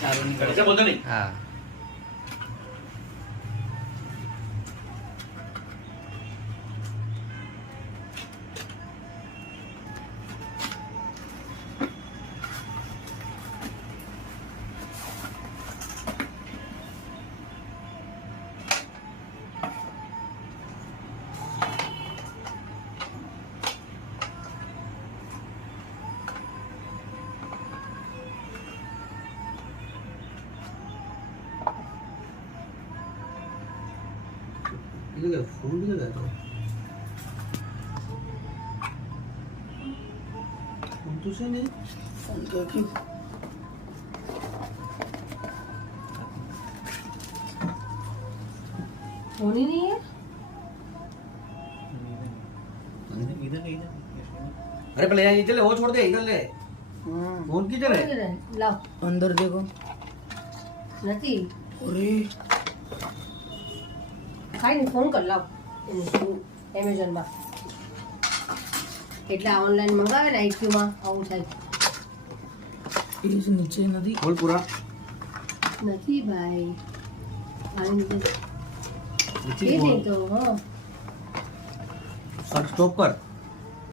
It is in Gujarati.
સારું નીકળે છે બોલતો નહીં. હા 이거 후리가 돼. 또 세네. 이렇게 होनी नहीं है इधर नहीं इधर. अरे पहले यहाँ इधर ले, वो छोड़ दे, इधर ले. फोन किधर है? किधर है? लाओ અંદર દેખો નથી अरे ખાઈને ફોન કર લાવ એમેઝોન માં એટલે ઓનલાઈન મંગાવે ને IQ માં આવું થાય એ જ નીચે નથી बोल पूरा. નથી ભાઈ આની નીચે नीचे એ बोल. નહીં તો હા और स्टॉप कर.